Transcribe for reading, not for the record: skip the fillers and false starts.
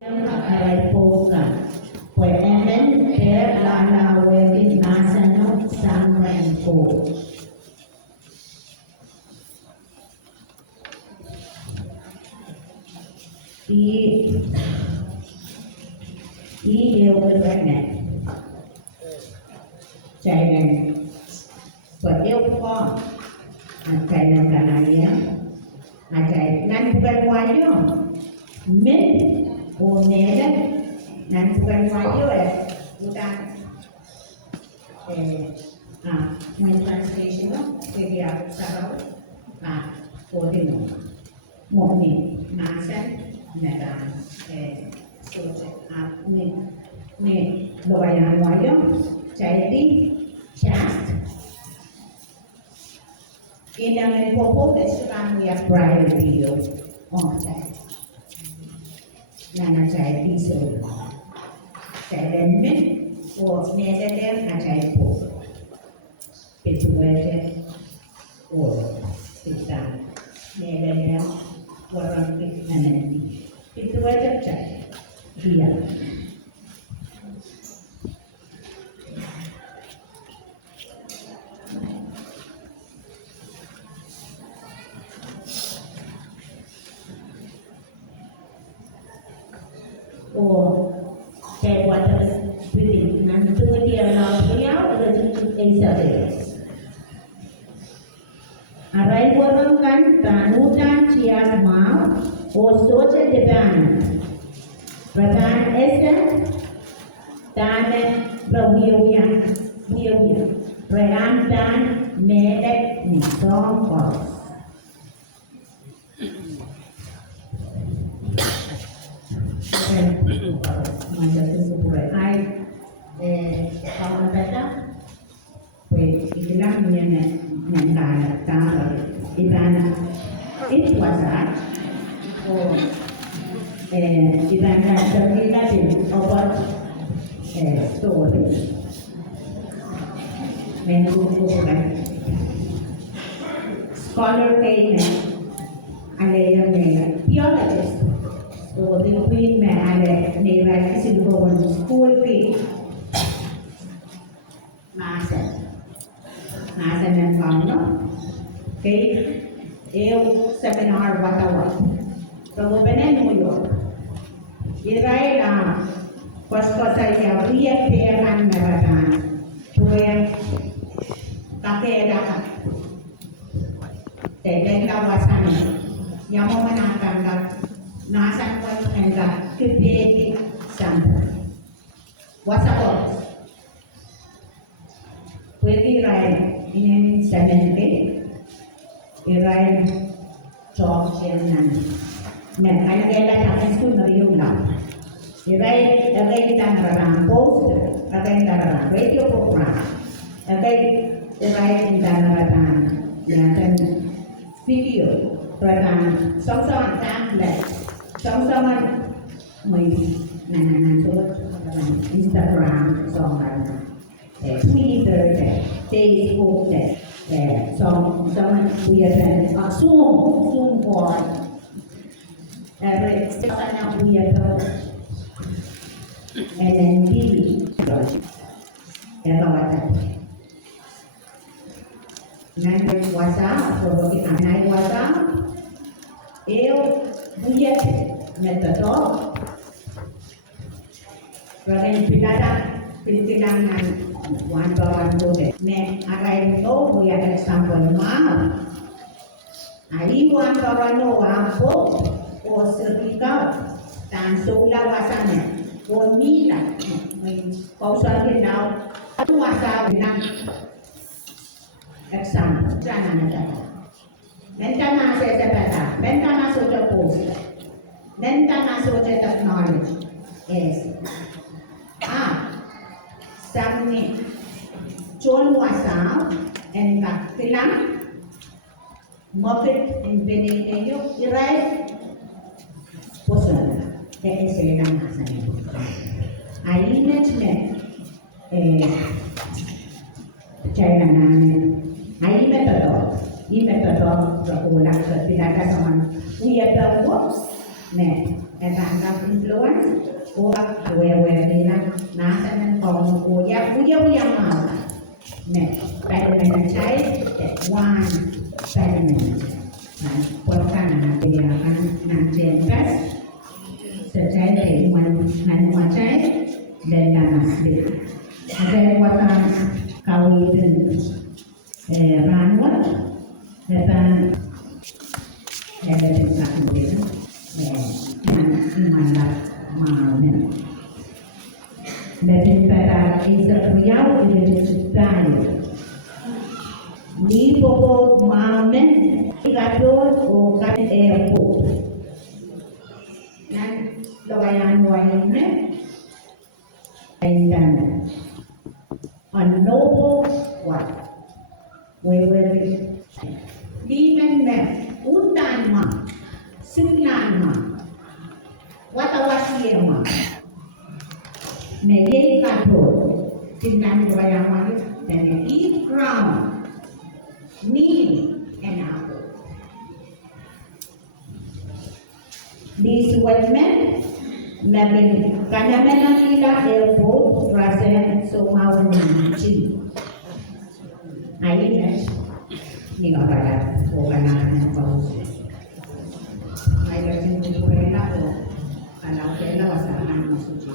Pokon, pues emen la webin nasano sangrenko. Yêu cái chạy này và yêu con chạy này cả này chạy nan bukan wajib min nela nan bukan wajib bukan my translation jadi sarau kodino mohni nasan nela ni doayan wajib jadi chast in popo sekarang ya prior video cai nana cai piso cai lemon nederland cai po petuaje kita nederland orang nanti petuaje cai dia kayak buat breathing nanti dia beliau Elizabeth arai orang kan tanutan cias mau soce depan Pradhan Esa dan Prawiya Pradhan dan Medek ni songkos macam sesuatu kalau kata, istilah mengenai cara ibadah itu puasa, ibadah terlibat di obat story, mengumpulkan scholar kayak ada yang theologist. So the Queen में आले नेवार किसी को one school की नासन में पाऊँगा कि एक seminar बतावा तो वो बने न्यूयॉर्क ये राय ना पस्कोसाई या रिया पेरान में बताना पूरे काके डाका तेलेंगा वासानी यामो मनाकांगा nasan ko enggak Kpd Emihner Johnson pwede rin in 70 rin job yan na kaya natin school na yung lang rin kita narang post rin narang radio program rin kita narang video Pradhan sama-sama tablet sama-sama may nananasot Instagram, Twitter, Facebook, sama weird Zoom board, sana weird and then TV, nanti WhatsApp, kalau kita naik WhatsApp, buat metode Pradhan Pilipinan wan kode ne agai no buat example mah ari wan no ampo o sertifikat dan sula wasanya o mila kausal kenal wasa benang example jangan ada Mentana saya kata, mentana sudah post, mentana sudah technology, yes. Samne, John WhatsApp, and Tilang, Muppet, and Benedetto, irai, posan, sila nasa niyo. Ayinat na, China namin, ayinat ito. Ini metode berulang tidak sama. Uya tahu, ne Tentang influence, orang aware nila nasa ng kong kuya yang mau. Nek, pada mana cai, one pada mana. Puakan anak dia akan nanti entas, sejauh ini man cai dan nanas dia. Ada puakan kawin ranwat, dan ada satu dia. Imanlah maunya. Dari kata Israel itu sudah. Di pokok maunya ikatun bukan airport. Dan loyang-loyangnya dan a noble wife. We will di mana utan mah. Sembilan mah, watawasi mah, negeri kantor, sembilan orang mah, dan eat ground, need and apple. These women, nabi kanyaman nila airport, rasa somaw nanti. Ayun ni kapala, o kanahan ng pausin. Ay kasi hindi ko rin ako, alam ko rin ako sa anak ng suci.